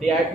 DIP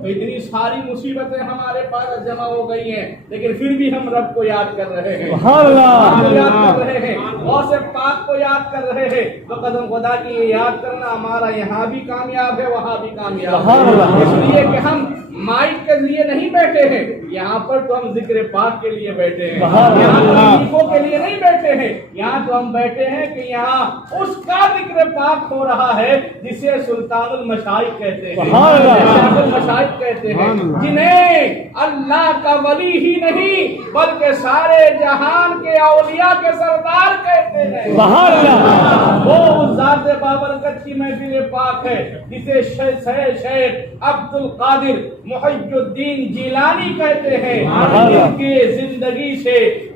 تو اتنی ساری مصیبتیں ہمارے پاس جمع ہو گئی ہیں، لیکن پھر بھی ہم رب کو یاد کر رہے ہیں، یاد کر رہے ہیں، غوث پاک کو یاد کر رہے ہیں۔ تو قدم خدا کی یہ یاد کرنا ہمارا یہاں بھی کامیاب ہے، وہاں بھی کامیاب ہے، اس لیے کہ ہم مائک کے لیے نہیں بیٹھے ہیں، یہاں پر تو ہم ذکر پاک کے لیے بیٹھے ہیں، یہاں تو نیکوں کے لیے نہیں بیٹھے ہیں، یہاں تو ہم بیٹھے ہیں کہ یہاں اس کا ذکر پاک ہو رہا ہے جسے سلطان المشائخ کہتے ہیں، شیخ المشائخ کہتے ہیں، جنہیں اللہ کا ولی ہی نہیں بلکہ سارے جہان کے اولیاء کے سردار کہتے ہیں۔ وہ اس ذات بابرکت کی محفل پاک ہے جسے شیخ عبد القادر محی الدین جیلانی کہتے ہیں،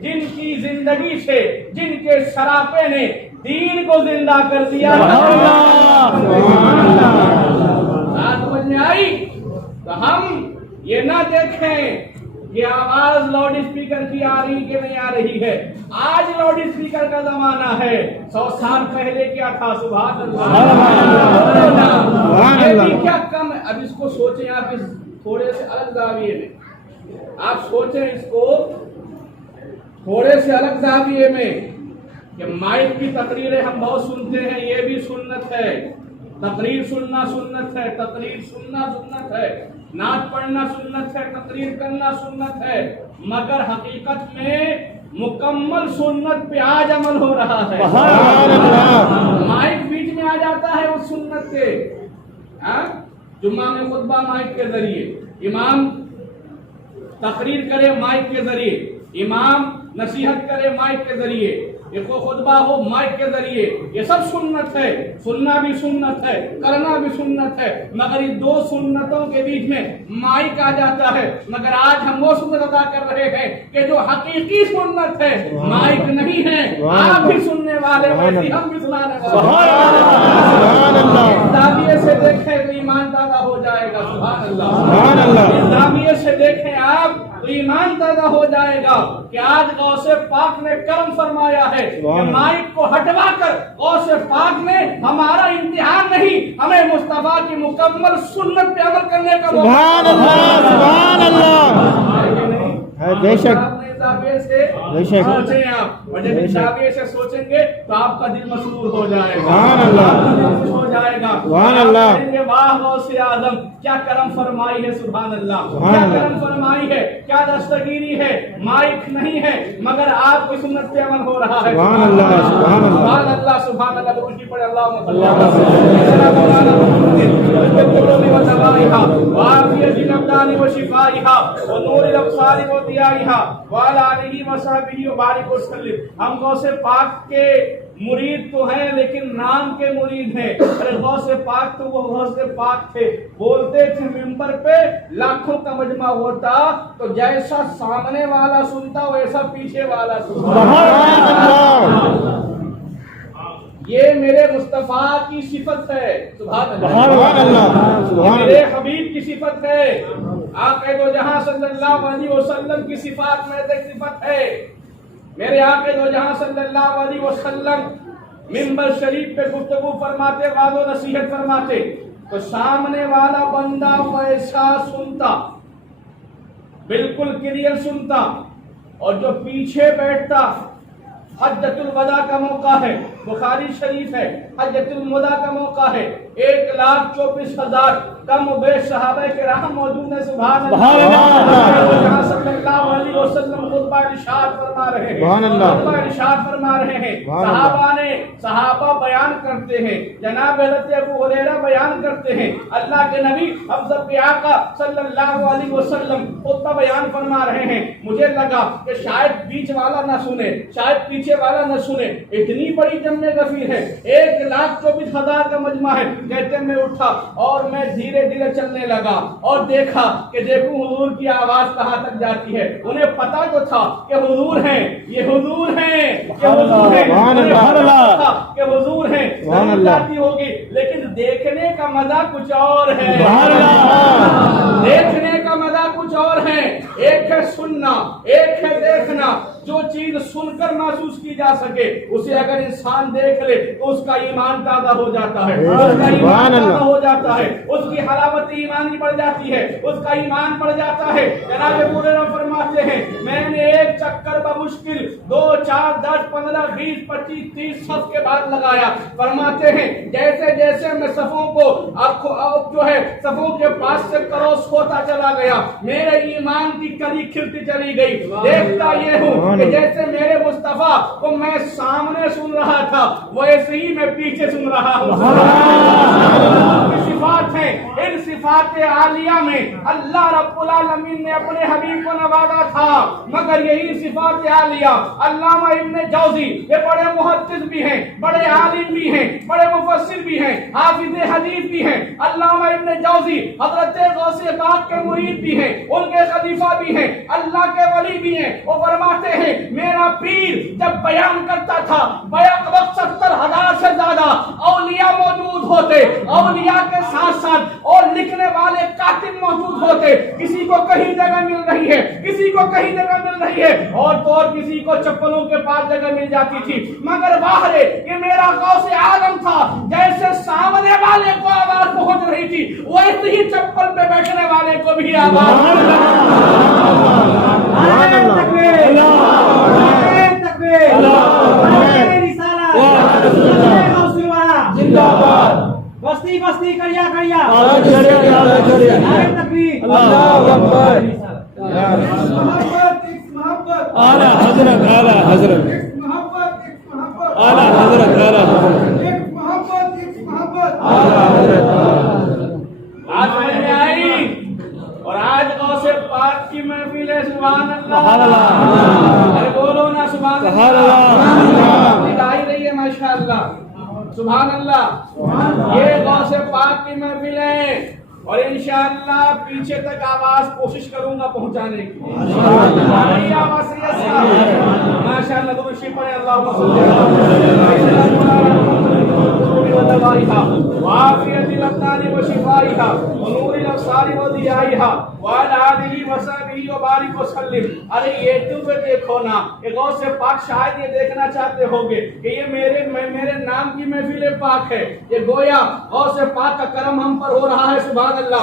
جن کی زندگی سے جن کے سراپے نے دین کو زندہ کر دیا۔ بات سمجھ میں آئی؟ تو ہم یہ نہ دیکھیں کہ آواز لاؤڈ اسپیکر کی آ رہی کہ نہیں آ رہی ہے، آج لاؤڈ اسپیکر کا زمانہ ہے، 100 سال پہلے کیا تھا؟ سبحان اللہ، یہ بھی کیا کم ہے؟ اب اس کو سوچیں آپ اس تھوڑے سے الگ زاویے میں، آپ سوچیں اس کو تھوڑے سے الگ زاویے میں کہ مائک کی تقریریں ہم بہت سنتے ہیں، یہ بھی سنت ہے، تقریر سننا سنت ہے، تقریر سننا سنت ہے، نعت پڑھنا سنت ہے، تقریر کرنا سنت ہے، مگر حقیقت میں مکمل سنت پہ آج عمل ہو رہا ہے۔ مائک بیچ میں آ جاتا ہے اس سنت کے، جمعہ میں خطبہ مائک کے ذریعے، امام تقریر کرے مائک کے ذریعے، امام نصیحت کرے مائک کے ذریعے، ایک خطبہ ہو مائک کے ذریعے، یہ سب سنت ہے، سننا بھی سنت ہے، کرنا بھی سنت ہے، مگر ان دو سنتوں کے بیچ میں مائک آ جاتا ہے۔ مگر آج ہم وہ سنت ادا کر رہے ہیں کہ جو حقیقی سنت ہے، مائک نہیں ہے، آپ بھی سننے والے ویسے ہم بھی سنانے والے۔ اس زاویے سے دیکھیں تو ایمان تازہ ہو جائے گا، سبحان اللہ۔ اس زاویے سے دیکھیں آپ تو ایمان تازہ ہو جائے گا کہ آج غوث پاک نے کرم فرمایا ہے کہ مائک کو ہٹوا کر غوث پاک نے ہمارا امتحان نہیں، ہمیں مصطفیٰ کی مکمل سنت پہ عمل کرنے کا موقع۔ سبحان اللہ، سبحان اللہ، بے شک۔ سوچیں آپ، اور جب اس زاویے سے سوچیں گے تو آپ کا دل مسرور ہو جائے گا، سبحان اللہ، ہو جائے گا، سبحان اللہ۔ واہ غوث اعظم کیا کرم فرمائی ہے، سبحان اللہ، کیا کرم فرمائی ہے، کیا دستگیری ہے، مائک نہیں ہے مگر آپ کی سنت پہ عمل ہو رہا ہے، سبحان اللہ، سبحان اللہ، سبحان اللہ۔ تو خوشی پڑے اللہم صلی اللہ علیہ وسلم وعافیت الابدان وشفائها ونور الابصار وضیائها وعلی آلہ وصحبہ وبارک وسلم۔ ہم غوث پاک کے مرید تو ہیں لیکن نام کے مرید ہیں، ارے غوث پاک تو وہ غوث پاک تھے، بولتے تھے ممبر پہ لاکھوں کا مجمع ہوتا تو جیسا سامنے والا سنتا ویسا پیچھے والا سنتا۔ یہ میرے مصطفیٰ کی صفت ہے، سبحان اللہ، یہ میرے حبیب کی صفت ہے، آقا دو جہاں صلی اللہ علیہ وسلم کی صفات میں ایک صفت ہے۔ میرے آقا دو جہاں صلی اللہ علیہ وسلم منبر شریف پہ گفتگو فرماتے، واعظ و نصیحت فرماتے تو سامنے والا بندہ ویسا سنتا، بالکل کلیئر سنتا، اور جو پیچھے بیٹھتا، حجۃ الوداع کا موقع ہے، بخاری شریف ہے، حجۃ الوداع کا موقع ہے، 1,24,000 کم و بیش صحابہ کرام موجود ہیں، سبحان اللہ، صلی اللہ علیہ وسلم خطبہ ارشاد فرما رہے ہیں، خطبہ ارشاد فرما رہے ہیں، صحابہ بیان کرتے ہیں، جناب حضرت ابو ہریرہ بیان کرتے ہیں، اللہ کے نبی حضرت آقا صلی اللہ علیہ وسلم خطبہ بیان فرما رہے ہیں۔ مجھے لگا کہ شاید بیچ والا نہ سنے، شاید پیچھے والا نہ سنے، اتنی بڑی جمع غفیر ہے، 1,24,000 کا مجمع ہے۔ کہتے میں اٹھا اور میں دھیرے دھیرے چلنے لگا اور دیکھا کہ دیکھوں حضور کی آواز کہاں تک جاتی ہے۔ انہیں پتا تو تھا کہ حضور ہیں، یہ حضور ہیں، کہ حضور ہیں، کہ حضور ہیں، جاتی ہوگی، لیکن دیکھنے کا مزہ کچھ اور ہے، دیکھنے کا مزہ کچھ اور ہے۔ ایک ہے سننا، ایک ہے دیکھنا۔ جو چیز سن کر محسوس کی جا سکے اسے اگر انسان دیکھ لے تو اس کا ایمان تازہ ہو جاتا ہے، اس کا ایمان تازہ ہو جاتا ہے، اس کی حلاوت ایمانی بڑھ جاتی ہے، اس کا ایمان بڑھ جاتا ہے۔ جناب ابو ہریرہ فرماتے ہیں میں نے ایک چکر بمشکل 2 4 10 15 20 25 30 صف کے بعد لگایا۔ فرماتے ہیں جیسے جیسے میں صفوں کو جو ہے صفوں کے پاس سے کروس ہوتا چلا گیا میرے ایمان کی کلی کھلتی چلی گئی۔ دیکھتا یہ ہوں کہ جیسے میرے مصطفیٰ کو میں سامنے سن رہا تھا ویسے ہی میں پیچھے سن رہا ہوں۔ صفات ہیں، ان صفات عالیہ میں اللہ رب العالمین نے اپنے حبیب کو نوازا تھا، مگر یہی صفات عالیہ علامہ ابن جوزی یہ بڑے محدث بھی ہیں، بڑے عالم بھی ہیں، بڑے مفسر بھی ہیں، حافظ حدیث بھی ہیں۔ علامہ ابن جوزی حضرت غوث پاک کے مرید بھی ہیں، ان کے خلیفہ بھی ہیں، اللہ کے ولی بھی ہیں۔ وہ فرماتے ہیں میرا پیر جب بیان کرتا تھا بیان وقت 70,000 سے زیادہ اولیاء موجود ہوتے، اولیاء کے ساتھ ساتھ اور لکھنے والے کاتب موجود ہوتے، کسی کو کہیں جگہ مل رہی ہے، کسی کو کہیں جگہ مل رہی ہے، اور تو اور کسی کو چپلوں کے پاس جگہ مل جاتی تھی، مگر باہر یہ میرا غوث اعظم تھا جیسے سامنے والے کو آواز پہنچ رہی تھی ویسے ہی چپل پہ بیٹھنے والے کو بھی آواز۔ بستی بستی کریا کریا اعلیٰ حضرت اعلیٰ حضرت اعلیٰ حضرت اعلیٰ آج سمجھ میں آئی؟ اور آج غوث پاک کی محفل ہے، سبحان اللہ، ارے بولو نا سبحان اللہ، آئی رہی ہے ماشاءاللہ، سبحان اللہ۔ یہ غوث پاک کی محفل ہے اور انشاءاللہ پیچھے تک آواز کوشش کروں گا پہنچانے کی، ماشاءاللہ۔ درود شریف پڑھیں، اللہم صلی وعافیت الابدان وشفائها ونور الابصار وضیائها وعلى آلہ وصحبہ وبارک وسلم۔ ارے یوٹیوب پہ دیکھو نا، یہ غوث پاک شاید یہ دیکھنا چاہتے ہوگے کہ یہ میرے نام کی محفل پاک ہے، یہ گویا غوث پاک کا کرم ہم پر ہو رہا ہے، سبحان اللہ۔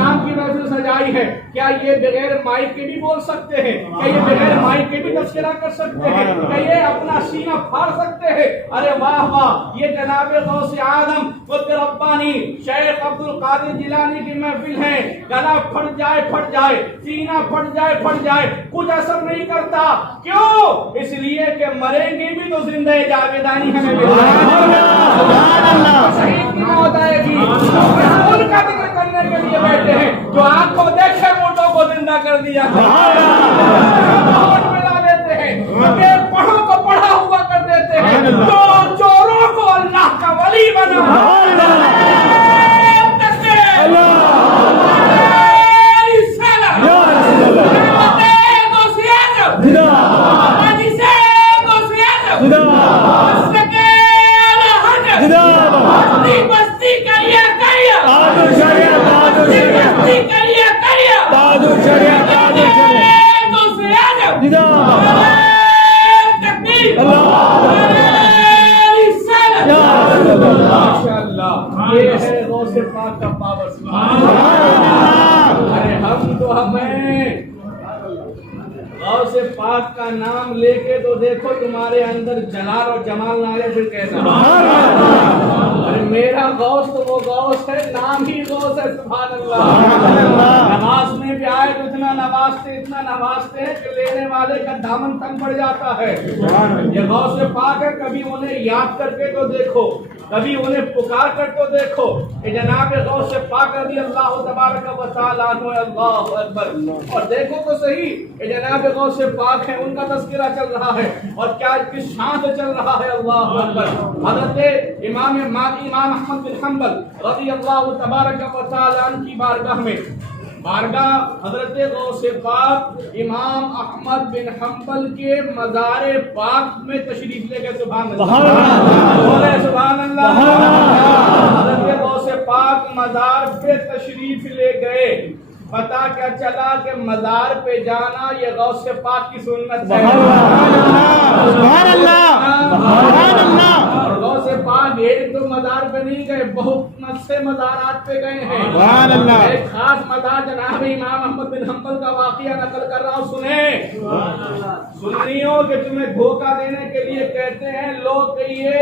نام کی محفل سجائی ہے، کیا یہ بغیر مائک کے بھی بول سکتے ہیں؟ کیا یہ بغیر مائک کے بھی تذکرہ کر سکتے ہیں؟ کیا یہ اپنا سینہ پھاڑ سکتے ہیں؟ ارے واہ واہ، یہ جناب غوث اعظم قطب ربانی شیخ عبد القادر جیلانی کی محفل ہے۔ گلا پھٹ جائے سینہ پھٹ جائے کچھ اثر نہیں کرتا، کیوں؟ اس لیے کہ مریں گے بھی تو زندہ جاویدانی ہمیں شہید کی موت آئے گی، ان کا ذکر کرنے کے لیے بیٹھے ہیں جو آنکھ کو دیکھے موٹوں کو زندہ کر دیا، ملا دیتے ہیں، بے پڑھوں کو پڑھا ہوا کر دیتے ہیں، چوروں کو اللہ کا ولی بنا۔ یہ ہے غوث پاک کا پاور، سبحان اللہ۔ ارے ہم تو ہمیں غوث پاک کا نام لے کے تو دیکھو تمہارے اندر جلال اور جمال نہ آئے پھر کیسا؟ ارے میرا غوث تو وہ غوث ہے، نام ہی غوث ہے، سبحان اللہ۔ نماز میں بھی آئے تو اتنا نوازتے ہیں کہ لینے والے کا دامن تنگ پڑ جاتا ہے۔ یہ غوث پاک ہے، کبھی انہیں یاد کر کے تو دیکھو، کبھی انہیں پکار کر تو دیکھو۔ کہ جناب غوث پاک رضی اللہ تبارک و تعالیٰ عنہ، اللہ اکبر۔ اور دیکھو تو صحیح کہ جناب غوث پاک ہے، ان کا تذکرہ چل رہا ہے اور کیا کس شان سے چل رہا ہے، اللہ اکبر۔ حضرت امام احمد بن حنبل رضی اللہ تبارک و تعالیٰ عنہ کی بارگاہ حضرت غوث پاک امام احمد بن حنبل کے مزار پاک میں تشریف لے گئے، سبحان اللہ، بولے سبحان اللہ۔ حضرت غوث پاک مزار پہ تشریف لے گئے، پتا کیا چلا کہ مزار پہ جانا یہ غوث پاک کی سنت ہے. سبحان اللہ سبحان اللہ. اور غوث پاک ایک تو مزار پہ نہیں گئے، بہت سے مزارات پہ گئے ہیں. سبحان اللہ. ایک خاص مزار جناب امام احمد بن حنبل کا واقعہ نقل کر رہا ہوں، سنیں. سنیوں کہ تمہیں دھوکہ دینے کے لیے کہتے ہیں لوگ کہ یہ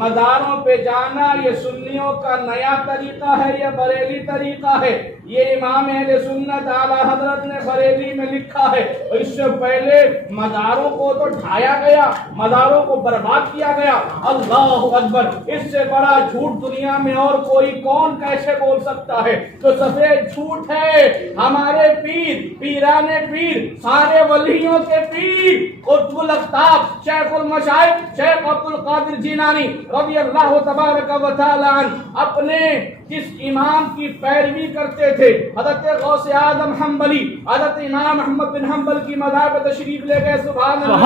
مزاروں پہ جانا یہ سنیوں کا نیا طریقہ ہے، یہ بریلی طریقہ ہے. یہ امام اہل سنت اعلی حضرت نے بریلی میں لکھا ہے. اس سے پہلے مزاروں کو تو ڈھایا گیا، مزاروں کو برباد کیا گیا. اللہ اکبر، اس سے بڑا جھوٹ دنیا میں اور کوئی کون کیسے بول سکتا ہے؟ تو سفید جھوٹ ہے. ہمارے پیر، پیران پیر، سارے ولیوں کے پیر، قطب الاقطاب شیخ المشائخ شیخ عبد القادر جیلانی رضی اللہ تبارک و تعالی عنہ اپنے جس امام کی پیروی کرتے تھے، حضرت غوث اعظم حنبلی، حضرت امام احمد بن حنبل کی مزار پہ تشریف لے گئے. سبحان اللہ.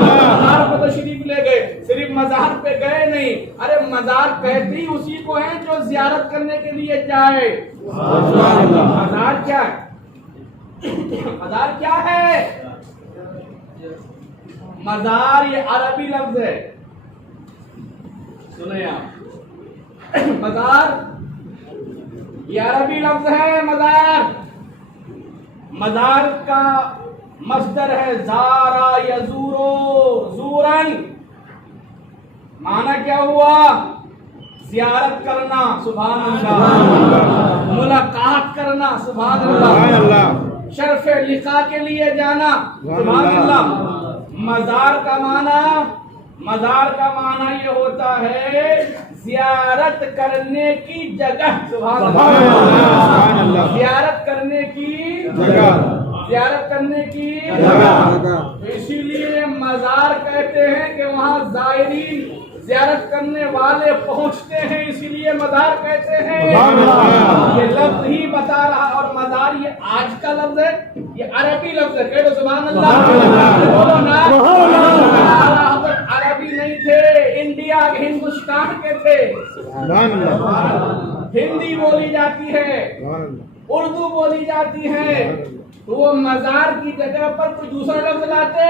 مزار پہ تشریف لے گئے، صرف مزار پہ گئے نہیں، ارے مزار کہتے ہی اسی کو ہیں جو زیارت کرنے کے لیے جائے. مزار کیا ہے؟ مزار کیا ہے؟ مزار یہ عربی لفظ ہے، سنیں آپ. مزار یہ عربی لفظ ہے. مزار مزار کا مصدر ہے زارا یزورو زورن. معنی کیا ہوا؟ زیارت کرنا. سبحان اللہ. ملاقات کرنا. سبحان اللہ. شرف لقاء کے لیے جانا. سبحان اللہ. مزار کا معنی یہ ہوتا ہے زیارت کرنے کی جگہ. سبحان اللہ. زیارت کرنے کی جگہ. اسی لیے مزار کہتے ہیں کہ وہاں زائرین زیارت کرنے والے پہنچتے ہیں، اسی لیے مزار کہتے ہیں. یہ لفظ ہی بتا رہا. اور مزار یہ آج کا لفظ ہے، یہ عربی لفظ ہے. کہہ دو سبحان اللہ. عربی نہیں تھے، انڈیا ہندوستان کے تھے. ہندی بولی جاتی ہے، اردو بولی جاتی ہے. تو وہ مزار کی جگہ پر کوئی دوسرا لفظ لاتے.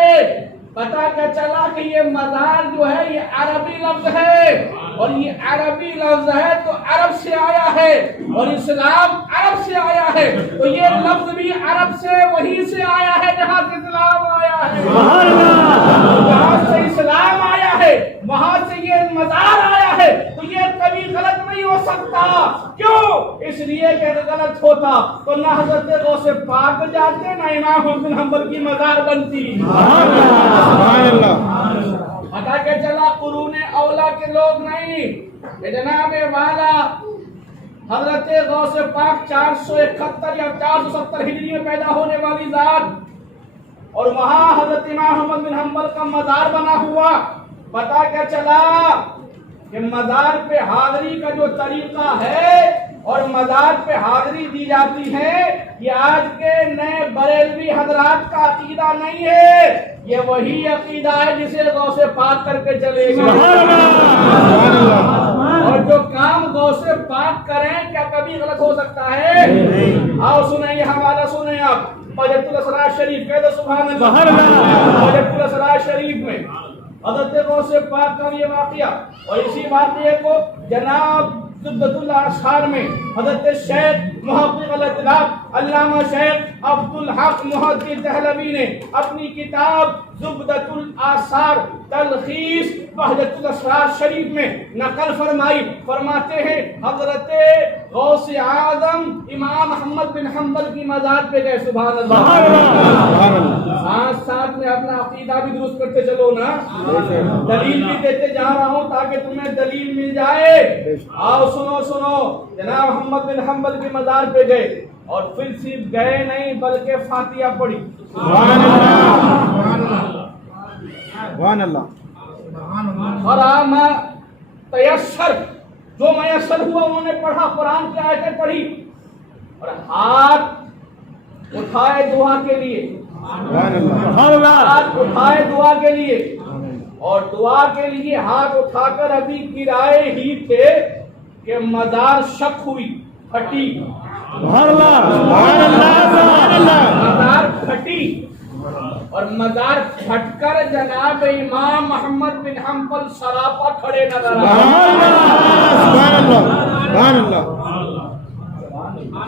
پتا کیا چلا کہ یہ مزار جو ہے یہ عربی لفظ ہے، اور یہ عربی لفظ ہے تو عرب سے آیا ہے، اور اسلام عرب سے آیا ہے. تو یہ لفظ بھی عرب سے وہیں سے آیا ہے جہاں سے اسلام آیا ہے. جہاں سے اسلام آیا ہے وہاں سے یہ مزار آیا ہے. تو یہ کبھی غلط نہیں ہو سکتا. کیوں؟ اس لیے کہ اگر غلط ہوتا تو نہ حضرت غوث پاک جاتے، نہ امام احمد بن حنبل کی مزار بنتی. پتا کہ چلا قرون اولا کے لوگ نہیں، یہ جناب والا حضرت غوث پاک 471 یا 470 ہجری میں پیدا ہونے والی ذات، اور وہاں حضرت امام احمد بن حنبل کا مزار بنا ہوا. پتا کیا چلا کہ مزار پہ حاضری کا جو طریقہ ہے اور مزار پہ حاضری دی جاتی ہے یہ آج کے نئے بریلوی حضرات کا عقیدہ نہیں ہے، یہ وہی عقیدہ ہے جسے غوث پاک کر کے چلے گا. اور جو کام غوث پاک کریں کیا کبھی غلط ہو سکتا ہے؟ آؤ سنیں یہ حوالہ سنیں آپ. بجت الاسرار شریف، کہہ دو سبحان اللہ. بجت الاسرار شریف میں حضرت غوث پاک کا یہ واقعہ، اور اسی واقعے کو جناب زبدۃ الاثار میں حضرت شیخ محقق الاطلاق علامہ شیخ عبد الحق محدث دہلوی نے اپنی کتاب زبدۃ الاثار تلخیص بہجت الاسرار شریف میں نقل فرمائی. فرماتے ہیں حضرت غوث اعظم امام احمد بن حنبل کی مزار پہ گئے. سبحان اللہ. ساتھ میں اپنا عقیدہ بھی درست کرتے چلو نا. دلیل بھی دیتے جا رہا ہوں تاکہ تمہیں دلیل مل جائے. آؤ سنو. جناب محمد بن حنبل کی مزار پہ گئے، اور پھر صرف گئے نہیں بلکہ فاتحہ پڑھی. سبحان اللہ. اور تیسر جو میسر ہوا انہوں نے پڑھا، قرآن کی آیتیں پڑھی، اور ہاتھ اٹھائے دعا کے لیے. ہاتھ اٹھائے دعا کے لیے، اور دعا کے لیے ہاتھ اٹھا کر ابھی گرائے ہی تھے کہ مزار شک ہوئی. پھٹی، سبحان اللہ سبحان اللہ سبحان اللہ مزار پھٹی، اور مزار پھٹ کر جناب امام محمد بن حنبل سراپا کھڑے نظر آئے. سبحان اللہ سبحان اللہ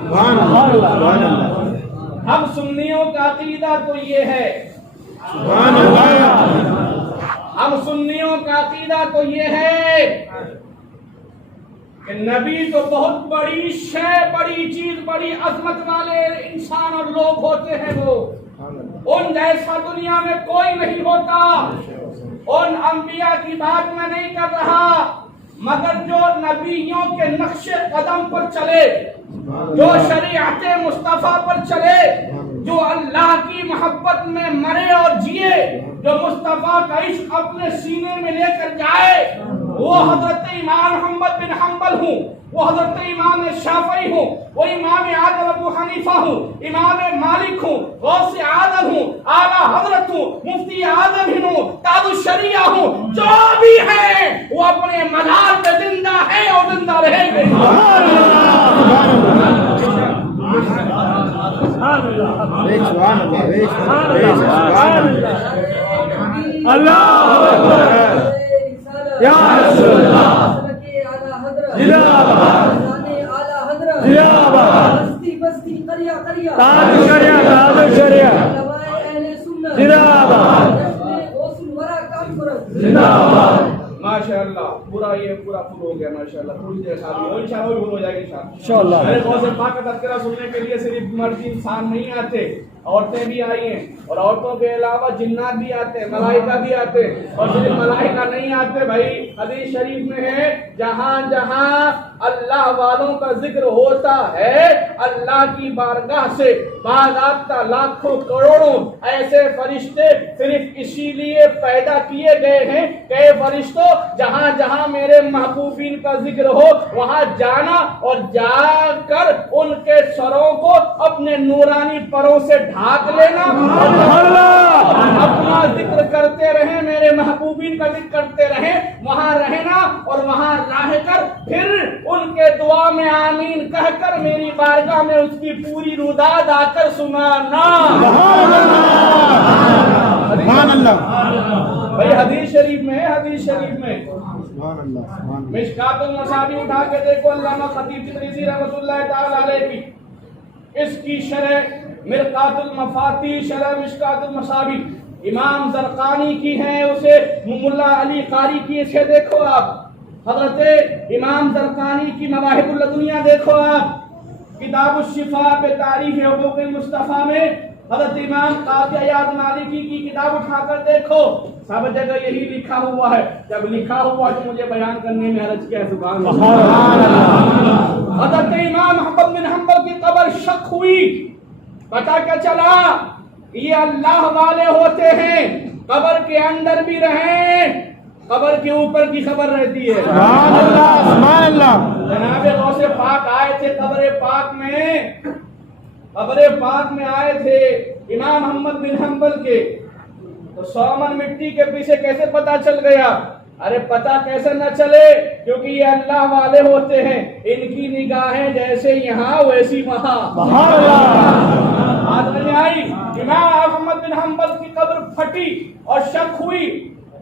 سبحان اللہ سبحان اللہ ہم سنیوں کا عقیدہ تو یہ ہے، سبحان اللہ ہم سنیوں کا عقیدہ تو یہ ہے کہ نبی تو بہت بڑی شے، بڑی چیز، بڑی عظمت والے انسان اور لوگ ہوتے ہیں، وہ ان جیسا دنیا میں کوئی نہیں ہوتا. ان انبیاء کی بات میں نہیں کر رہا، مگر جو نبیوں کے نقش قدم پر چلے، جو شریعت مصطفیٰ پر چلے، جو اللہ کی محبت میں مرے اور جیے، جو مصطفیٰ کا عشق اپنے سینے میں لے کر جائے، وہ حضرت امام محمد بن حنبل ہوں، وہ حضرت امام شافعی ہوں، وہ امام اعظم ابو حنیفہ ہوں، امام مالک ہوں، غوث اعظم ہوں، اعلیٰ حضرت ہوں، مفتی اعظم ہوں، تاج الشریعہ ہوں، جو بھی ہیں وہ اپنے مزار پہ زندہ ہیں اور زندہ رہیں گے. سبحان اللہ اللہ یا رسول اللہ زندہ باد زندہ باد بستی قریہ قریہ تاج شریعہ تاج شریعہ زندہ باد زندہ باد. ماشاءاللہ پورا یہ پورا فل ہو گیا ماشاءاللہ. تھوڑی دیر خالی ہو، انشاءاللہ وہ بھی ہو جائے گی انشاءاللہ. میرے غوث پاک کا تذکرہ سننے کے لیے صرف مرد انسان نہیں آتے، عورتیں بھی آئی ہیں، اور عورتوں کے علاوہ جنات بھی آتے ہیں، ملائکہ بھی آتے ہیں، اور صرف ملائکہ نہیں آتے بھائی. حدیث شریف میں ہے جہاں جہاں اللہ والوں کا ذکر ہوتا ہے، اللہ کی بارگاہ سے باضابطہ لاکھوں کروڑوں ایسے فرشتے صرف اسی لیے پیدا کیے گئے ہیں کہ فرشتوں جہاں جہاں میرے محبوبین کا ذکر ہو وہاں جانا، اور جا کر ان کے سروں کو اپنے نورانی پروں سے ڈھانک لینا، اپنا ذکر کرتے رہیں، میرے محبوبین کا ذکر کرتے رہیں، وہاں رہنا، اور وہاں رہ کر پھر ان کے دعا میں آمین کہہ کر میری بارگاہ میں اس کی پوری روداد آ کر سنانا. سبحان اللہ بھائی حدیث شریف میں ہے، حدیث شریف میں سبحان اللہ سبحان اللہ. مشکات المصابیح اٹھا کے دیکھو، علامہ خطیب تبریزی رحمۃ اللہ تعالی علیہ کی اس کی شرح مرقات المفاتیح، شرح مشکات المصابیح امام زرقانی کی ہیں، اسے ملا علی قاری کی، اسے دیکھو آپ. حضرت امام زرقانی کی مواہب اللدنیہ دیکھو آپ. کتاب الشفاء پہ تعریف حقوق المصطفیٰ میں حضرت امام قاضی عیاض مالکی کی کتاب اٹھا کر دیکھو، سب جگہ یہی لکھا ہوا ہے. جب لکھا ہوا تو مجھے بیان کرنے میں حرج کیا ہے. سبحان اللہ. حضرت امام محمد بن حنبل کی قبر شق ہوئی، پتہ کیا چلا یہ اللہ والے ہوتے ہیں، قبر کے اندر بھی رہیں، قبر کے اوپر کی خبر رہتی ہے. سبحان اللہ سبحان اللہ. جناب غوث پاک آئے تھے قبر پاک میں آئے تھے امام محمد بن حنبل کے، تو سومن مٹی کے پیچھے کیسے پتا چل گیا؟ ارے پتا کیسے نہ چلے، کیونکہ یہ اللہ والے ہوتے ہیں، ان کی نگاہیں جیسے یہاں ویسی وہاں. سبحان اللہ. آدمی آئی، امام محمد بن حنبل کی قبر پھٹی اور شک ہوئی،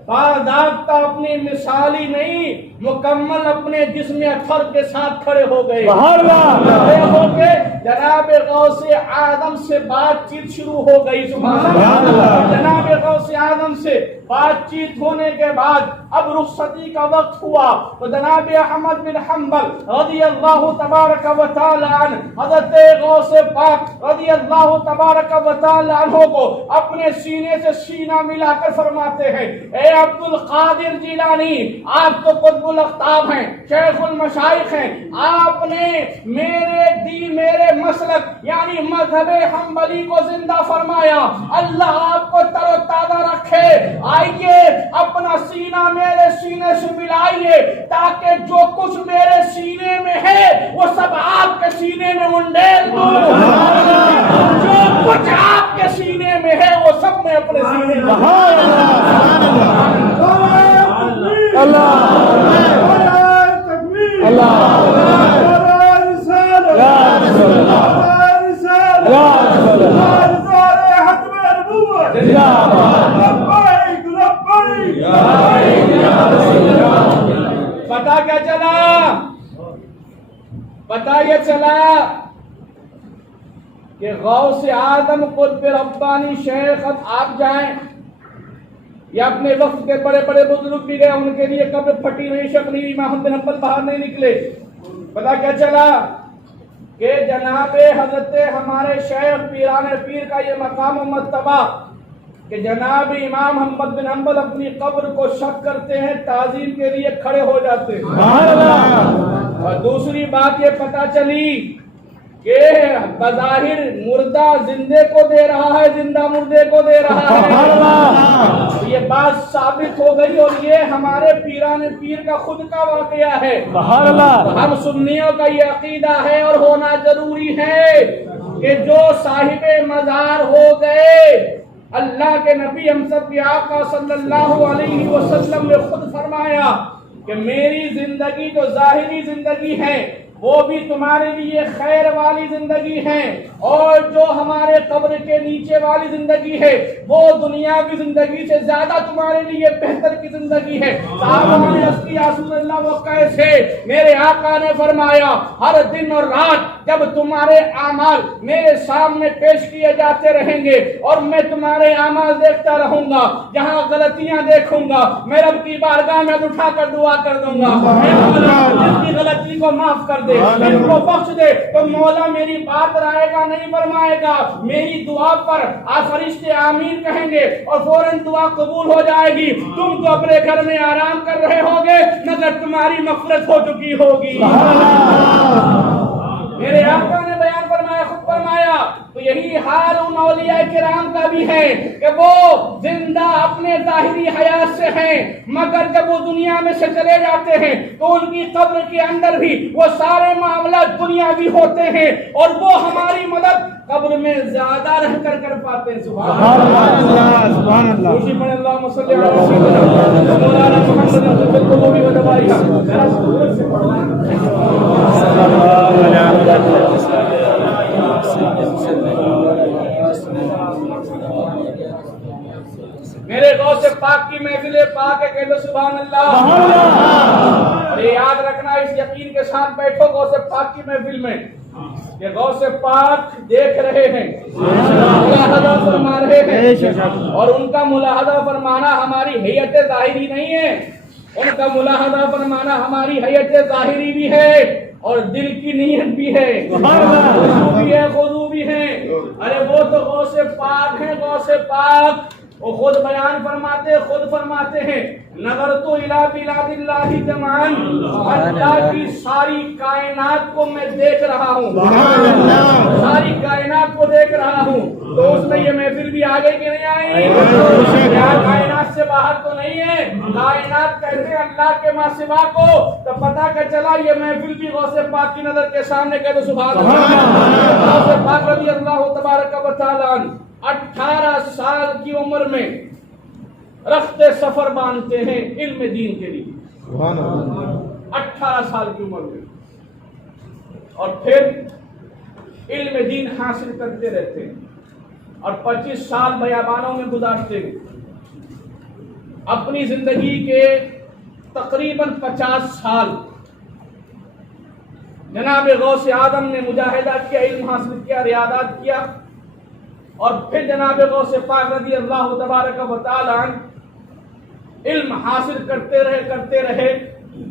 باضابطہ اپنی مثالی نہیں مکمل اپنے جسم اطہر کے ساتھ کھڑے ہو گئے. کھڑے ہو کے جناب غوث اعظم سے بات چیت شروع ہو گئی. سبحان اللہ. جناب غوث اعظم سے بات چیت ہونے کے بعد اب رخصتی کا وقت ہوا، تو جناب احمد بن حنبل رضی اللہ تبارک و تعالی عنہ حضرت غوث پاک رضی اللہ تبارک و تعالی عنہ کو اپنے سینے سے سینہ ملا کر فرماتے ہیں، اے عبد القادر جیلانی، آپ تو قطب الاقطاب ہیں، شیخ المشائخ ہیں، آپ نے میرے دین، میرے مسلک یعنی مذہب حنبلی کو زندہ فرمایا، اللہ آپ کو تر و تازہ رکھے. آئیے اپنا سینہ میرے سینے سے ملائیے، تاکہ جو کچھ میرے سینے میں ہے وہ سب آپ کے سینے میں انڈیل دوں. جو کچھ آپ کے سینے میں ہے وہ سب میں اپنے سینے میں. اللہ اللہ پتا کیا چلا؟ پتا یہ چلا کہ غوث اعظم قطب ربانی شیخ اب آپ جائیں یا اپنے وقت کے بڑے بڑے بزرگ بھی گئے، ان کے لیے قبر پھٹی نہیں، شک نہیں، امام بن حنبل باہر نہیں نکلے. پتا کیا چلا کہ جناب حضرت ہمارے شیخ پیران پیر کا یہ مقام و مرتبہ کہ جناب امام محمد بن حنبل اپنی قبر کو شک کرتے ہیں، تعظیم کے لیے کھڑے ہو جاتے ہیں. اور دوسری بات یہ پتا چلی کہ بظاہر مردہ زندے کو دے رہا ہے، زندہ مردے کو دے رہا ہے. یہ بات ثابت ہو گئی اور یہ ہمارے پیران پیر کا خود کا واقعہ ہے. ہم سنیوں کا یہ عقیدہ ہے اور ہونا ضروری ہے کہ جو صاحب مزار ہو گئے، اللہ کے نبی ہم سب کے آقا صلی اللہ علیہ وسلم نے خود فرمایا کہ میری زندگی جو ظاہری زندگی ہے وہ بھی تمہارے لیے خیر والی زندگی ہے، اور جو ہمارے قبر کے نیچے والی زندگی ہے وہ دنیاوی زندگی سے زیادہ تمہارے لیے بہتر کی زندگی ہے. صحابہ نے عرض کیا رسول اللہ وہ کیسے؟ میرے آقا نے فرمایا ہر دن اور رات جب تمہارے اعمال میرے سامنے پیش کیے جاتے رہیں گے اور میں تمہارے اعمال دیکھتا رہوں گا، جہاں غلطیاں دیکھوں گا میں رب کی بارگاہ میں اٹھا کر دعا کر دوں گا، جس کی غلطی کو معاف کر دے، ان کو بخش دے. تو مولا میری بات رائے گا نہیں فرمائے گا، میری دعا پر آپ فرشتے آمین کہیں گے اور فوراً دعا قبول ہو جائے گی. تم تو اپنے گھر میں آرام کر رہے ہوگے مگر تمہاری مغفرت ہو چکی ہوگی. میرے آقا نے بیان فرمایا، خود فرمایا. تو یہی حال ان اولیاء کرام کا بھی ہے کہ وہ زندہ اپنے ظاہری حیات سے ہیں، مگر جب وہ دنیا میں سے چلے جاتے ہیں تو ان کی قبر کے اندر بھی وہ سارے معاملات دنیاوی ہوتے ہیں اور وہ ہماری مدد قبر میں زیادہ رہ کر پاتے ہیں. سبحان اللہ، سبحان اللہ. خوشی پڑھیں اللہم صلی علی سیدنا مولانا محمد رسول القلوب و دوائی. ذرا سورج سے پڑھنا میرے غوث پاک کی محفل پاک ہے، کہہ دو سبحان اللہ. اور یہ یاد رکھنا، اس یقین کے ساتھ بیٹھو غوث پاک کی محفل میں کہ غوث پاک دیکھ رہے ہیں، ملاحظہ فرما رہے ہیں، اور ان کا ملاحظہ فرمانا ہماری حیت ظاہری نہیں ہے، ان کا ملاحظہ فرمانا ہماری حیت ظاہری بھی ہے اور دل کی نیت بھی ہے، خضوع بھی ہے، خضوع بھی ہے. ارے وہ تو غوث پاک ہیں، غوث پاک وہ خود بیان فرماتے، خود فرماتے ہیں نظرت الی بلاد اللہ جمعاً، اللہ کی ساری کائنات کو میں دیکھ رہا ہوں، ساری کائنات کو دیکھ رہا ہوں. تو اس میں یہ محفل بھی آگے کی نہیں آئی، کائنات سے باہر تو نہیں ہے، کائنات کہتے ہیں اللہ کے ماں سوا کو. تو پتہ کہ چلا یہ محفل بھی غوث پاک کی نظر کے سامنے. کہہ دو سبحان اللہ. غوث پاک رضی اللہ تبارک و تعالیٰ 18 سال کی عمر میں رخت سفر باندھتے ہیں علم دین کے لیے. 18 سال کی عمر میں، اور پھر علم دین حاصل کرتے رہتے ہیں اور 25 سال بیابانوں میں گزارتے ہیں. اپنی زندگی کے تقریباً 50 سال جناب غوث اعظم نے مجاہدہ کیا، علم حاصل کیا، ریاضات کیا، اور پھر جناب غوث پاک رضی اللہ تبارک و تعالی علم حاصل کرتے رہے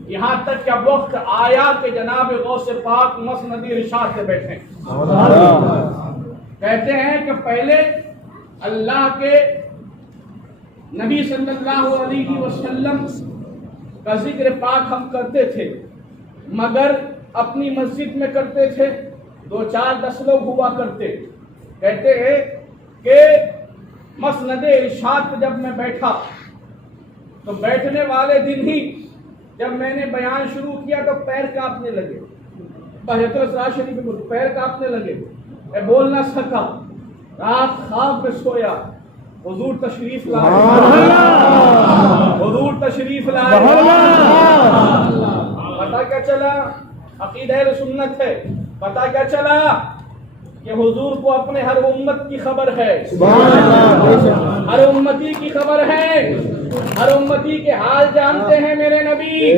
یہاں تک کہ وقت آیا کہ جناب غوث پاک مسند ارشاد سے بیٹھے. کہتے ہیں کہ پہلے اللہ کے نبی صلی اللہ علیہ وسلم کا ذکر پاک ہم کرتے تھے، مگر اپنی مسجد میں کرتے تھے، 2-4-10 لوگ ہوا کرتے. کہتے ہیں کہ مسند ارشاد پہ جب میں بیٹھا تو بیٹھنے والے دن ہی جب میں نے بیان شروع کیا تو پیر کانپنے لگے، بحیرۃ الاسرار شریف میں پیر کانپنے لگے، میں بول نہ سکا. رات خواب میں سویا، حضور تشریف لائے، حضور تشریف لائے. پتہ کیا چلا؟ عقیدہ اہل سنت ہے. پتہ کیا چلا کہ حضور کو اپنے ہر امت کی خبر ہے، ہر امتی کی خبر ہے. ہر امتی کے حال جانتے ہیں میرے نبی،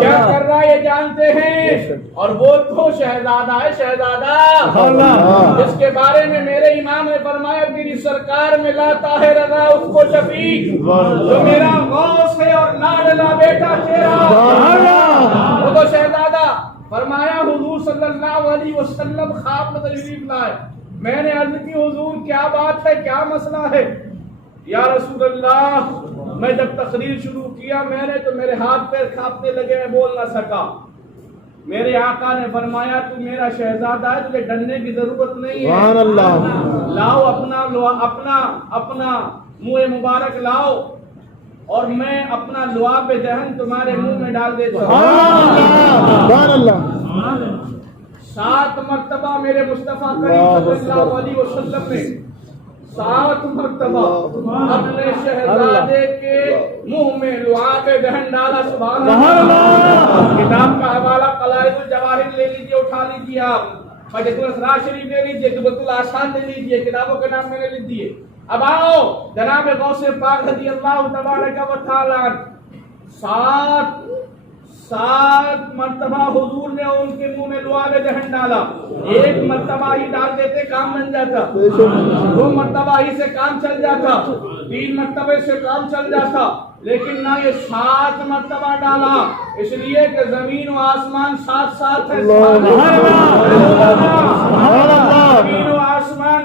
کیا کر رہا ہے یہ جانتے ہیں، اور وہ تو شہزادہ ہے، شہزادہ جس کے بارے میں میرے امام نے فرمایا تیری سرکار میں لاتا ہے رضا اس کو شفیق، جو میرا غوث ہے اور لاڈلا بیٹا تیرا، وہ تو شہزادہ۔ فرمایا حضور صلی اللہ علیہ وسلم خواب میں تشریف لائے، میں نے عرض کی حضور کیا بات ہے، کیا مسئلہ ہے؟ یا رسول اللہ میں جب تقریر شروع کیا میں نے تو میرے ہاتھ پیر کانپنے لگے، میں بول نہ سکا۔ میرے آقا نے فرمایا تو میرا شہزادہ ہے، تجھے ڈرنے کی ضرورت نہیں ہے، لاؤ اپنا منہ مبارک لاؤ اور میں اپنا لعاب دہن تمہارے منہ میں ڈال دیتا ہوں۔ 7 مرتبہ میرے مصطفیٰ کریم صلی اللہ علیہ وسلم نے 7 مرتبہ اپنے شہزادے کے منہ میں لعاب دہن ڈالا۔ سبحان اللہ۔ کتاب کا حوالہ قلائد الجواہر لے لیجیے، اٹھا لیجیے، آپ مجد الاسرار شریف لے لیجیے، دبت الآثار لے لیجیے، کتابوں کے نام میں نے لکھ دیے۔ اب آؤ جناب غوث پاک رضی اللہ تبارک و تعالی 7 مرتبہ حضور نے ان کے منہ میں لعاب دہن ڈالا۔ 1 مرتبہ ہی ڈال دیتے کام بن جاتا، 2 مرتبہ ہی سے کام چل جاتا، 3 مرتبہ سے کام چل جاتا، لیکن نہ یہ 7 مرتبہ ڈالا، اس لیے کہ زمین و آسمان ساتھ ہے۔ زمین و آسمان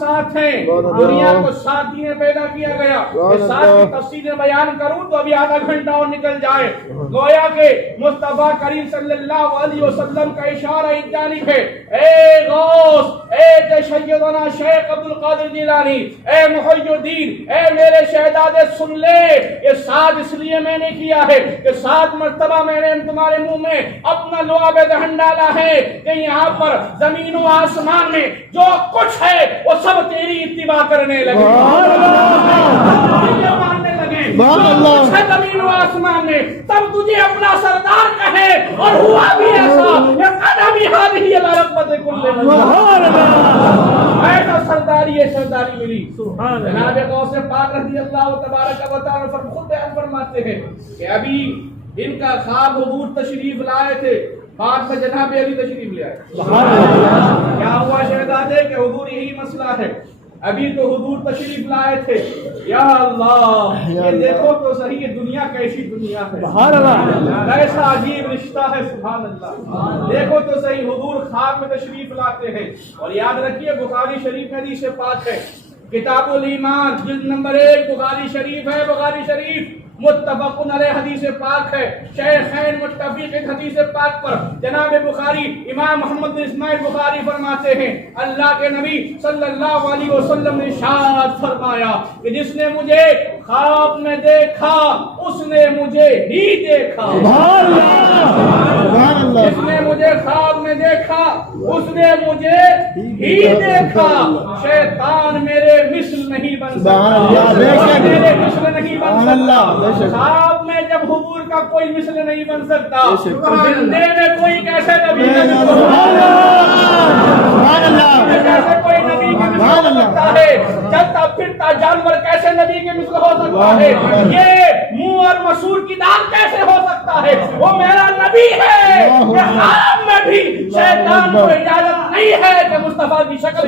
ساتھ ہیں، دنیا کو 7 دن پیدا کیا گیا۔ یہ 7 کی تفصیل بیان کروں تو ابھی آدھا گھنٹہ اور نکل جائے۔ گویا کہ مصطفیٰ کریم صلی اللہ علیہ وسلم کا اشارہ اس جانب ہے، اے غوث، اے سیدنا شیخ عبد القادر جیلانی، اے محی الدین، اے میرے شہزادے سن لے، یہ 7 اس لیے میں نے کیا ہے کہ 7 مرتبہ میں نے تمہارے منہ میں اپنا لعاب دہن ڈالا ہے کہ یہاں پر زمین و آسمان میں جو کچھ ہے وہ سب تیری اتباع کرنے لگے، ماننے لگے، کچھ ہے زمین و آسمان میں تب تجھے اپنا سردار کہے، اور ہوا بھی ایسا سرداری ملی۔ جناب غوث پاک رضی اللہ تبارک و تعالی پر خود بیان فرماتے ہیں کہ ابھی ان کا خواب حضور تشریف لائے تھے، بعد میں جناب علی تشریف لے آئے۔ کیا ہوا شہزادے کہ حضور یہی مسئلہ ہے، ابھی تو حضور تشریف لائے تھے، یا اللہ یہ دیکھو تو صحیح یہ دنیا کیسی دنیا ہے، کیسا عجیب رشتہ ہے، سبحان اللہ۔ دیکھو تو صحیح حضور خواب میں تشریف لاتے ہیں، اور یاد رکھیے بخاری شریف حدیث پاک ہے، کتاب الایمان جلد نمبر 1 بخاری شریف ہے، بخاری شریف متفق علیہ حدیث پاک ہے، شیخین متفق حدیث پاک پر جناب بخاری امام محمد بن اسماعیل بخاری فرماتے ہیں اللہ کے نبی صلی اللہ علیہ وسلم نے ارشاد فرمایا کہ جس نے مجھے خواب میں دیکھا اس نے مجھے ہی دیکھا، جس نے مجھے خواب میں دیکھا اس نے مجھے ہی دیکھا، شیطان میرے مثل نہیں بن سکتا، میرے مثل نہیں بن سکتا۔ خواب میں جب حضور کا کوئی مثل نہیں بن سکتا، زندے میں کوئی کیسے نبی کا مثل ہو سکتا ہے، چلتا پھرتا جانور کیسے نبی کے مثل ہو سکتا ہے، یہ منہ اور مسور کی دال کیسے ہو سکتا ہے، وہ میرا نبی ہے۔ خواب میں بھی شیطان کو اجازت نہیں ہے کہ مصطفیٰ کی شکل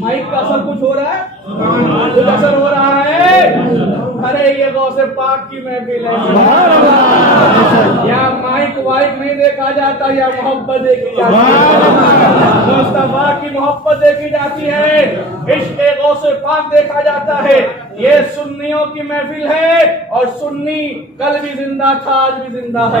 مائک کا اثر کچھ ہو رہا ہے، کچھ اثر ہو رہا ہے۔ ارے یہ غوث پاک کی محفل ہے، یا مائک وائک نہیں دیکھا جاتا، یا محبت دیکھی جاتی ہے، مصطفیٰ کی محبت دیکھی جاتی ہے، عشق غوث پاک دیکھا جاتا ہے۔ یہ سنیوں کی محفل ہے، اور سنی کل بھی زندہ تھا، آج بھی زندہ ہے۔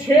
6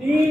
3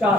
4।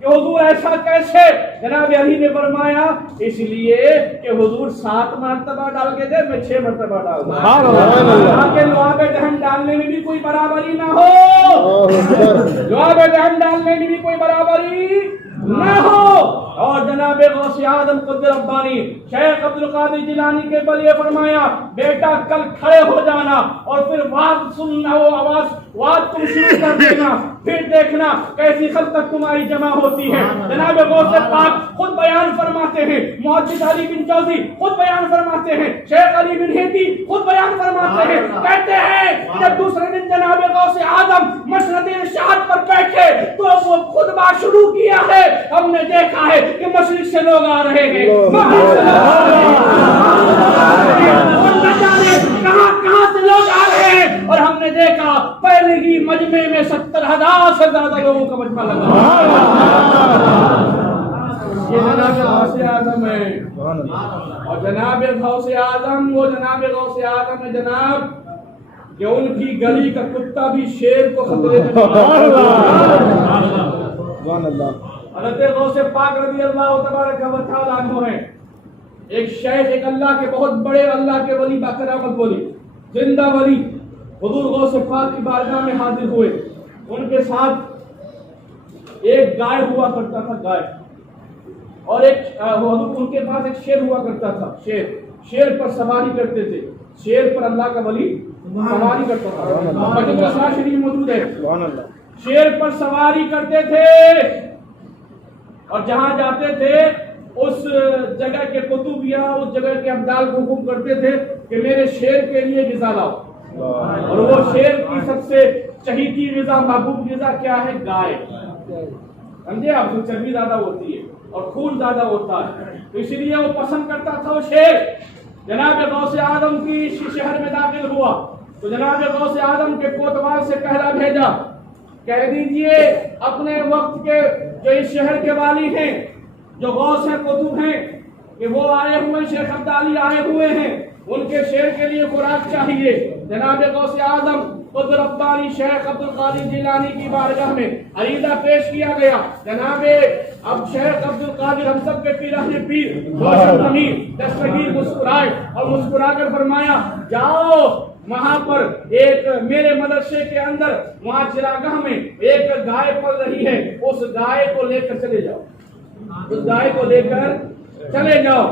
کہ حضور ایسا کیسے؟ جناب علی نے فرمایا اس لیے کہ حضور 7 مرتبہ ڈال کے دے، میں 6 مرتبہ ڈال دوں تاکہ لعاب جہنم ڈالنے میں بھی کوئی برابری نہ ہو، لعاب جہنم ڈالنے میں بھی کوئی برابری نہ ہو۔ اور جناب غوث اعظم قطب ربانی شیخ عبد القادر جیلانی کے بلیے فرمایا بیٹا کل کھڑے ہو جانا اور پھر واز سننا، وہ آواز واز تم شروع کر دینا، پھر دیکھنا کیسی خلقت تمہاری جمع ہوتی ہے۔ جناب غوث پاک خود بیان فرماتے ہیں، محدث علی بن جوزی خود بیان فرماتے ہیں، شیخ علی بن ہیتی خود بیان فرماتے ہیں، کہتے ہیں جب دوسرے دن جناب غوث اعظم مسند ارشاد پر بیٹھے تو وہ خطبہ شروع کیا ہے، ہم نے دیکھا ہے کہ مشرق سے لوگ آ رہے ہیں، کہاں سے لوگ آ رہے ہیں، اور ہم نے دیکھا پہلے ہی مجمع میں 70,000 سے زیادہ لوگوں کا مجمع لگا۔ یہ جناب غوث اعظم ہے، اور جناب غوث اعظم وہ جناب غوث اعظم ہے جناب کہ ان کی گلی کا کتا بھی شیر کو خطرے میں حضرت غوث پاک رضی اللہ تبارک و تعالیٰ عنہ ہیں، ایک شیخ، ایک اللہ کے بہت بڑے اللہ کے ولی، باکرامت ولی، زندہ ولی، حضور غوث پاک کی بارگاہ میں حاضر ہوئے۔ ان کے ساتھ ایک گائے ہوا کرتا تھا، گائے، اور ایک حضور ان کے پاس ایک شیر ہوا کرتا تھا، شیر پر سواری کرتے تھے، شیر پر اللہ کا ولی سواری کرتا تھا، مجمع اسرار شریف موجود ہے، شیر پر سواری کرتے تھے اور جہاں جاتے تھے اس جگہ کے کتب یا اس جگہ کے ابدال کو حکم کرتے تھے کہ میرے شیر کے لیے غذا لاؤ، اور وہ شیر کی سب سے چہیتی غذا، محبوب غذا کیا ہے؟ گائے، سمجھے آپ، تو چربی زیادہ ہوتی ہے اور خون زیادہ ہوتا ہے، تو اس لیے وہ پسند کرتا تھا وہ شیر۔ جناب غوث اعظم کی شہر میں داخل ہوا تو جناب غوث اعظم کے کوتوال سے پہلا بھیجا، کہہ دیجئے اپنے وقت کے جو اس شہر کے والی ہیں، جو غوث ہیں، قطب ہیں، کہ وہ آئے ہوئے، شیخ عبدالی آئے ہوئے ہیں، ان کے شیر کے لیے خوراک چاہیے۔ جناب غوث اعظم قطب ربانی شیخ عبد القادر جیلانی کی بارگاہ میں عریضہ پیش کیا گیا۔ جناب اب شیخ عبد القادر ہم سب کے پیرانے پیر روشن ضمیر دستگیر مسکرائے اور مسکرا کر فرمایا جاؤ وہاں پر ایک میرے مدرسے کے اندر وہاں چراگاہ میں ایک گائے پل رہی ہے، اس گائے کو لے کر چلے جاؤ، اس گائے کو لے کر چلے جاؤ۔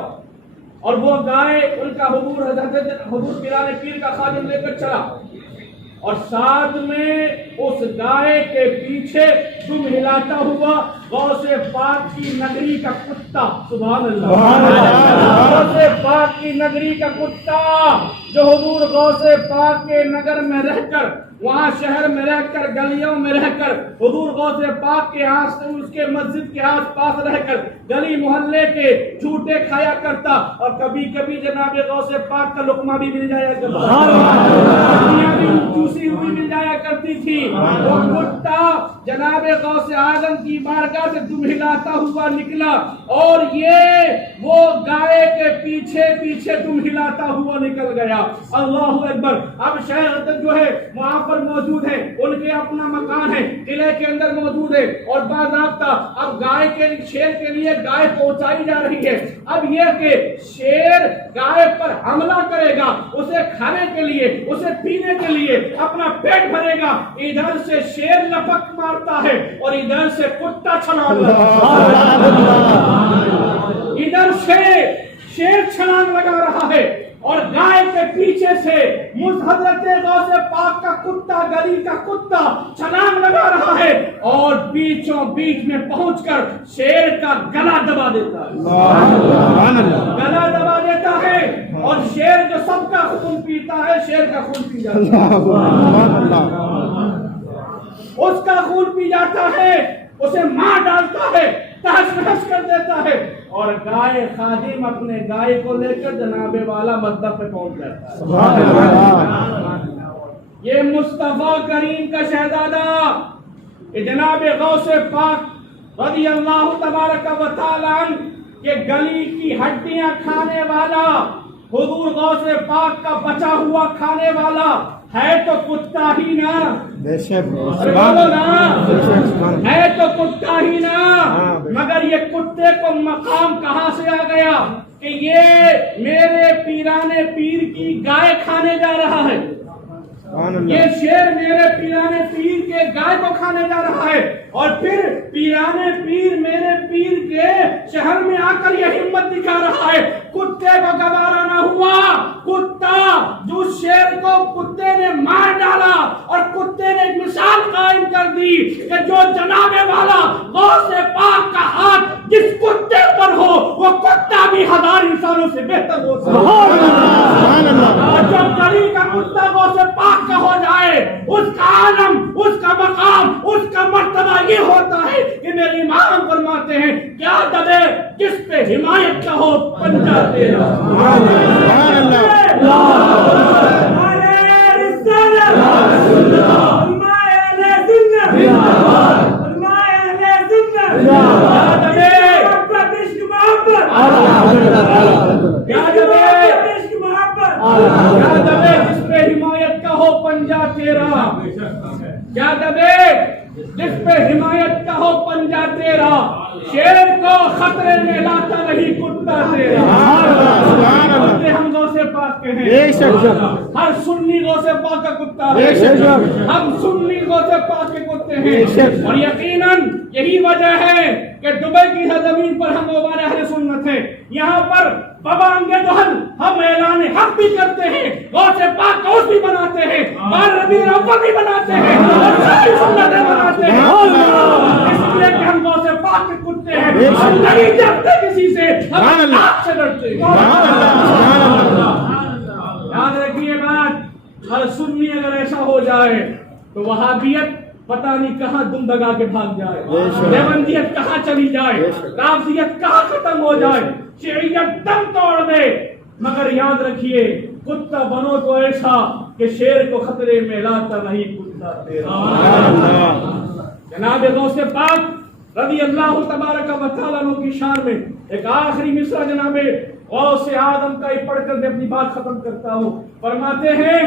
اور وہ گائے ان کا حضور پیرانے پیر کا خادم لے کر چلا، اور ساتھ میں اس گائے کے پیچھے دم ہلاتا ہوا غوث پاک کی نگری کا کتا، سبحان اللہ، غوث پاک کی نگری کا کتا جو حضور غوث پاک کے نگر میں رہ کر، وہاں شہر میں رہ کر، گلیوں میں رہ کر، حضور غوث پاک کے اس کے مسجد کے آس پاس رہ کر گلی محلے کے جھوٹے کھایا کرتا، اور کبھی کبھی جناب غوث پاک کا لقمہ بھی مل جایا کرتا، دنیا بھی چوسی ہوئی مل جایا کرتی تھی۔ وہ کتا جناب غوث اعظم کی بارگاہ سے دم ہلاتا ہوا نکلا، اور یہ وہ گائے کے پیچھے پیچھے دم ہلاتا ہوا نکل گیا۔ اللہ اکبر۔ اب شہر جو ہے وہاں پر موجود ہے، ان کے اپنا مکان ہے، قلعے کے اندر موجود ہے، اور باضابطہ اب گائے کے شیر کے لیے گائے پہنچائی جا رہی ہے۔ اب یہ کہ شیر گائے پر حملہ کرے گا، اسے کھانے کے لیے، اسے پینے کے لیے اپنا پیٹ بھرے گا، ادھر سے شیر لپک مارتا ہے اور ادھر سے کتا چھلانگ ادھر سے شیر چھلانگ لگا رہا ہے، اور گائے کے پیچھے سے حضرت غوث پاک کا کتا، گلی کا کتا چھلانگ لگا رہا ہے، اور بیچوں بیچ میں پہنچ کر شیر کا گلا دبا دیتا ہے، گلا دبا دیتا ہے، اور شیر جو سب کا خون پیتا ہے، شیر کا خون پی جاتا ہے، اس کا خون پی جاتا ہے، اسے مار ڈالتا ہے، تہس نہس کر دیتا ہے، اور گائے خادم اپنے گائے کو لے کر جناب والا مذہب پہ پہنچ جاتا ہے۔ سبحان اللہ۔ یہ مصطفیٰ کریم کا شہزادہ کہ جناب غوث پاک رضی اللہ تبارک و تعالی عنہ کہ گلی کی ہڈیاں کھانے والا، حضور غوث پاک کا بچا ہوا کھانے والا ہے تو کتا ہی نہ، بے شک ارے بولو نا، ہے تو کتا ہی نا، مگر یہ کتے کو مقام کہاں سے آ گیا کہ یہ میرے پیرانے پیر کی گائے کھانے جا رہا ہے، یہ شیر میرے پیرانے پیر کے گائے کو کھانے جا رہا ہے، اور پھر پیرانے پیر میرے پیر کے شہر میں آ کر یہ ہمت دکھا رہا ہے۔ کتے کو گوارا نہ ہوا، کتا جو شیر کو کتے نے مار ڈالا، اور کتے نے ایک مثال قائم کر دی کہ جو جناب والا غوث پاک کا ہاتھ جس کتے پر ہو وہ کتا بھی 1000 انسانوں سے بہتر ہو سکتا ہے، اور جو گلی کا کتا غوث پاک کا ہو جائے اس کا عالم، اس کا مقام، اس کا مرتبہ یہ ہوتا ہے کہ میرے امام فرماتے ہیں کیا دبے جس پہ حمایت کا ہو پنجہ تیرا۔ جس پہ حمایت کا ہو پنجہ تیرا، کیا دبے جس پہ حمایت کا ہو پنجہ تیرا، شیر کو خطرے میں لاتا نہیں کتا تیرا۔ ہم غوث پاک کے ہیں، ہر سنی غوث پاک کا کتا ہے، ہم سنی غوث پاک کے کتے ہیں، اور یقیناً یہی وجہ ہے کہ دبئی کی زمین پر ہم غبار اہل سنت ہیں، یہاں پر بابانگے دہن ہم اعلان حق بھی کرتے ہیں، غوث پاک کا عرس بھی بناتے ہیں، ربیع الاول بھی بناتے ہیں، اور ساری سنتیں بناتے ہیں، اس لیے کہ ہم غوث پاک کے کتے ہیں، ہم نہیں ڈرتے کسی سے، ہم آپ سے ڈرتے ہیں۔ یاد رکھیے بات، ہر سنی اگر ایسا ہو جائے تو وہابیت پتہ نہیں کہاں دم دگا کے بھاگ جائے، دیوبندیت کہاں چلی جائے، رافضیت کہاں ختم ہو جائے، شیعیت دم توڑ دے، مگر یاد رکھیے کتا بنو تو ایسا کہ شیر کو خطرے میں لاتا نہیں کتا تیرا۔ جناب غوث پاک رضی اللہ تبارک و تعالیٰ عنہ کی شان میں ایک آخری مصرع جناب غوث اعظم کا ہی پڑھ کر میں اپنی بات ختم کرتا ہوں، فرماتے ہیں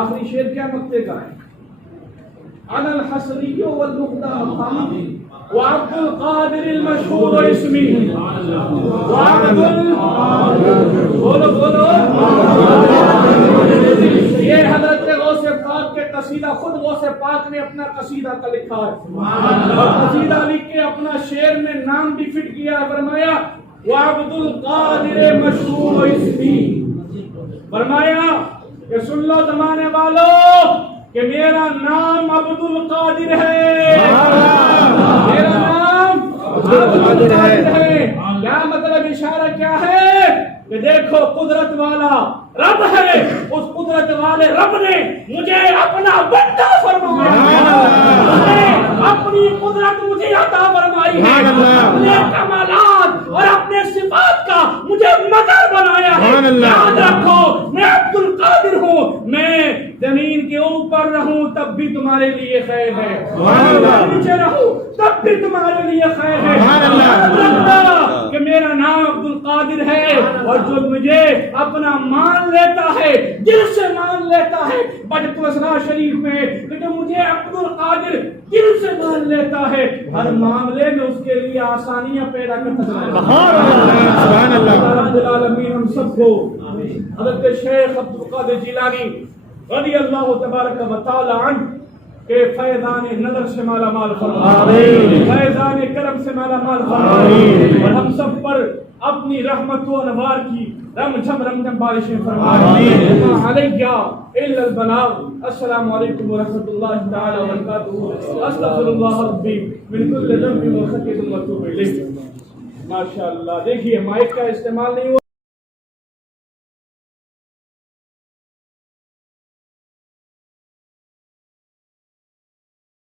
آخری شعر کیا مقطع کا ہے، انا الحسری والمختار وعبد القادر المشهور اسمی، بولو بولو، یہ حضرت غوث پاک کے قصیدہ خود غوث پاک نے اپنا قصیدہ کا لکھا ہے، قصیدہ لکھ کے اپنا شعر میں نام بھی فٹ کیا، فرمایا وعبد القادر مشهور اسمی، فرمایا کہ سن لو زمانے والوں کہ میرا نام عبد القادر ہے، میرا نام عبد القادر ہے۔ کیا مطلب اشارہ کیا ہے کہ دیکھو قدرت والا رب ہے، اس قدرت والے رب نے مجھے اپنا بندہ فرمایا، اپنی قدرت مجھے عطا فرمائی ہے، اپنے کمالات اور اپنے صفات کا مجھے مظہر بنایا ہے۔ یاد رکھو میں عبد القادر ہوں، میں زمین کے اوپر رہوں تب بھی تمہارے لیے خیر ہے، نیچے رہوں تب بھی تمہارے لیے خیر ہے۔ یاد رکھنا کہ میرا نام عبد القادر ہے، اور جو مجھے اپنا مان لیتا ہے، دل سے مان لیتا ہے، بجت الاسرار شریف میں کہ جو مجھے عبد القادر دل سے مان لیتا ہے، ہر معاملے میں اس کے لیے آسانیاں پیدا کرتا ہے۔ سبحان اللہ۔ رب العالمین ہم سب کو حضرت شیخ عبد القادر جیلانی رضی اللہ تبارک و تعالی عنہ کہ فیضان نظر سے مالا مال فرمائے، فیضان کرم سے مالا مال فرمائے، اور ہم سب پر اپنی رحمت و انوار کی رم بارشیں فرمائے۔ وما علیہ الا البلاغ۔ السلام علیکم ورحمۃ اللہ تعالی وبرکاتہ۔ استغفر اللہ ربی من کل ذنب وخطیئۃ واتوب الیہ۔ ماشاء اللہ، دیکھیے مائک کا استعمال نہیں ہوا۔